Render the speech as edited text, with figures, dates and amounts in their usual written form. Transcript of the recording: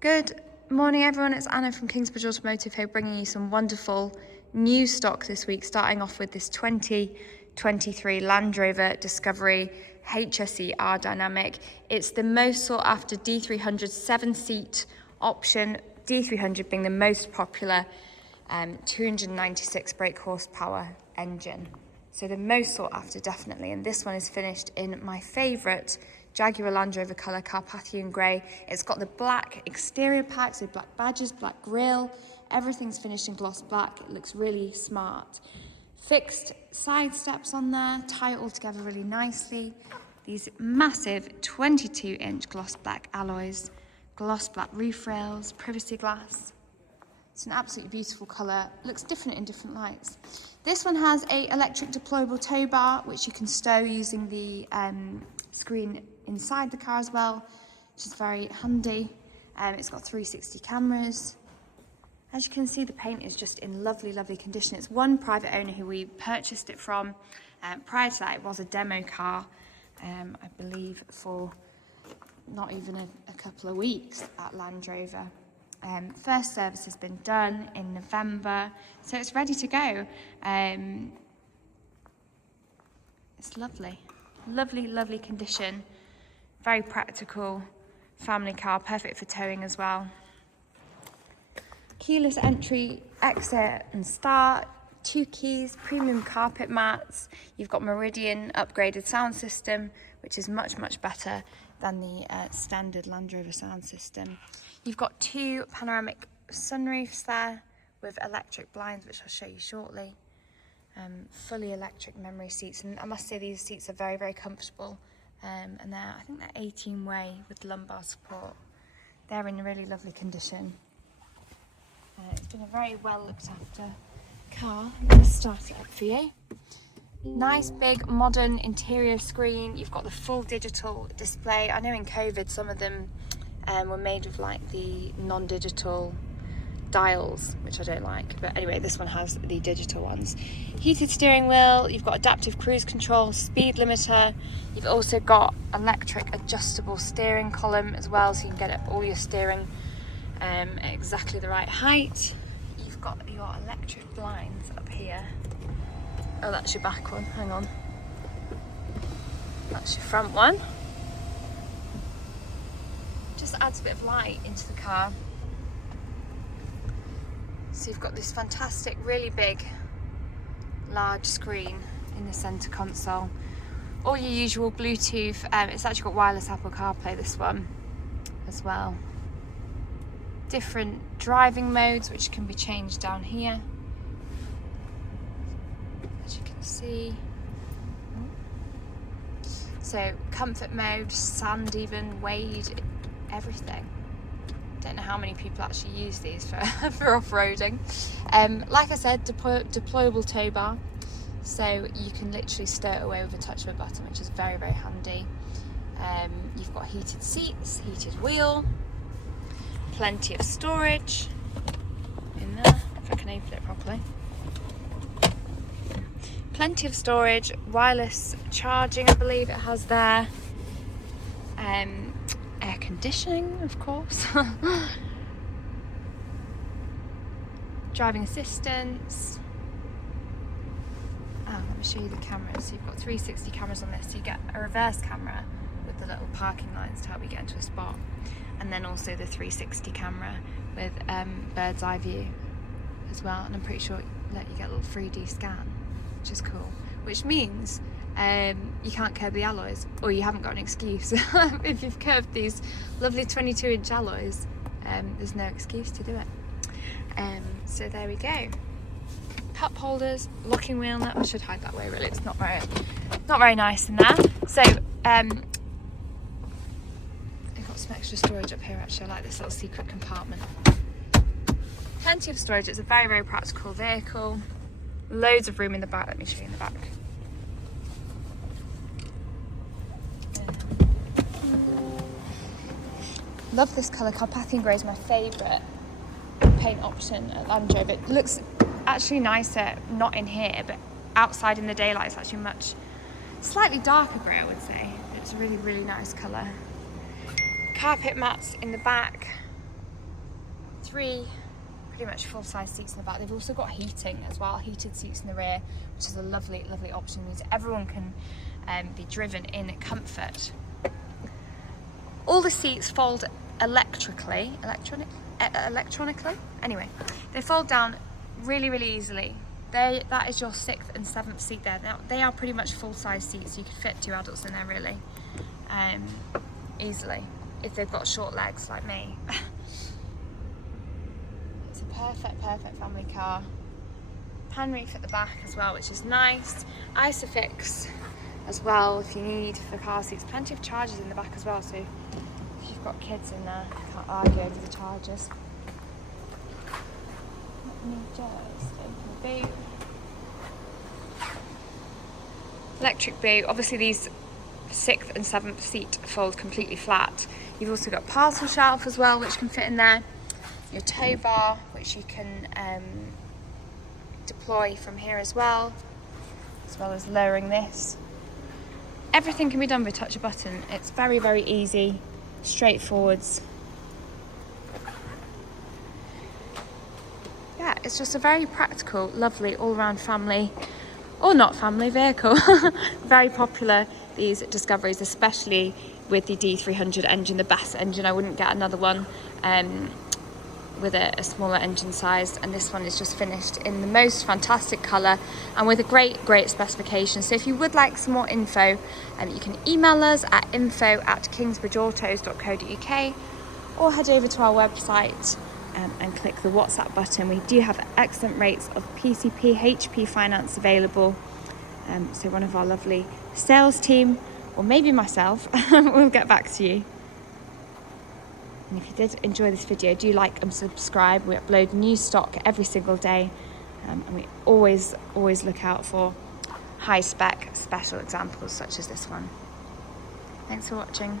Good morning everyone, it's Anna from Kingsbridge Automotive here bringing you some wonderful new stock this week, starting off with this 2023 Land Rover Discovery HSE R Dynamic. It's the most sought after D300 7-seat option, D300 being the most popular 296 brake horsepower engine. So the most sought after, definitely, and this one is finished in my favourite Jaguar Land Rover colour, Carpathian Grey. It's got the black exterior pack, so black badges, black grille, everything's finished in gloss black. It looks really smart. Fixed side steps on there, tie it all together really nicely. These massive 22-inch gloss black alloys, gloss black roof rails, privacy glass. It's an absolutely beautiful colour. Looks different in different lights. This one has a electric deployable tow bar, which you can stow using the screen inside the car as well, which is very handy. It's got 360 cameras. As you can see, the paint is just in lovely, lovely condition. It's one private owner who we purchased it from. Prior to that, it was a demo car, I believe, for not even a couple of weeks at Land Rover. First service has been done in November, so it's ready to go. It's lovely, lovely, lovely condition. Very practical family car, perfect for towing as well. Keyless entry, exit and start, 2 keys, premium carpet mats. You've got Meridian upgraded sound system, which is much, much better than the standard Land Rover sound system. You've got 2 panoramic sunroofs there with electric blinds, which I'll show you shortly. Fully electric memory seats, and I must say these seats are very, very comfortable. And I think they're 18-way with lumbar support. They're in a really lovely condition. It's been a very well looked after car. I'm going to start it up for you. Nice big modern interior screen. You've got the full digital display. I know in COVID some of them were made with like the non-digital dials, which I don't like, but anyway, this one has the digital ones. Heated steering wheel, you've got adaptive cruise control, speed limiter. You've also got electric adjustable steering column as well, so you can get it all your steering at exactly the right height. You've got your electric blinds up here. Oh, that's your back one, hang on. That's your front one. Just adds a bit of light into the car. So you've got this fantastic, really big, large screen in the centre console. All your usual Bluetooth. It's actually got wireless Apple CarPlay, this one, as well. Different driving modes, which can be changed down here. As you can see. So comfort mode, sand even, wade, everything. Don't know how many people actually use these for, for off-roading. Like I said, deployable tow bar, so you can literally stow it away with a touch of a button, which is very, very handy. You've got heated seats, heated wheel, plenty of storage in there, if I can open it properly. Plenty of storage, wireless charging, I believe it has there. Air conditioning, of course. Driving assistance. Oh, let me show you the cameras. So you've got 360 cameras on this. So you get a reverse camera with the little parking lines to help you get into a spot, and then also the 360 camera with bird's eye view as well. And I'm pretty sure it let you get a little 3D scan, which is cool. Which means you can't curb the alloys, or you haven't got an excuse. If you've curbed these lovely 22-inch alloys, there's no excuse to do it. So there we go. Cup holders, locking wheel nut. I should hide that way, really. It's not very nice in there. So I've got some extra storage up here. Actually, I like this little secret compartment. Plenty of storage. It's a very, very practical vehicle. Loads of room in the back. Let me show you in the back. Love this colour. Carpathian Grey is my favourite paint option at Land Rover. It looks actually nicer, not in here, but outside in the daylight it's actually much slightly darker grey, I would say. It's a really, really nice colour. Carpet mats in the back. 3 pretty much full-size seats in the back. They've also got heating as well, heated seats in the rear, which is a lovely, lovely option. Means everyone can be driven in comfort. All the seats fold electronically. Anyway, they fold down really, really easily. That is your 6th and 7th seat there. Now, they are pretty much full-size seats, so you could fit 2 adults in there really easily, if they've got short legs like me. It's a perfect family car. Panoramic at the back as well, which is nice. Isofix as well if you need for car seats. Plenty of chargers in the back as well, so if you've got kids in there, you can't argue over the chargers. Let me just open the boot. Electric boot. Obviously these 6th and 7th seat fold completely flat. You've also got parcel shelf as well, which can fit in there. Your tow bar, which you can deploy from here as well as lowering this. Everything can be done with a touch of a button. It's very, very easy, straightforwards. Yeah, it's just a very practical, lovely, all-round family, or not family vehicle. Very popular, these Discoveries, especially with the D300 engine, the best engine. I wouldn't get another one with a smaller engine size, and this one is just finished in the most fantastic colour and with a great specification. So if you would like some more info, you can email us at info@kingsbridgeautos.co.uk or head over to our website and click the WhatsApp button. We do have excellent rates of PCP, HP finance available. So one of our lovely sales team, or maybe myself, will get back to you. And if you did enjoy this video, do like and subscribe. We upload new stock every single day, and we always look out for high spec special examples such as this one. Thanks for watching.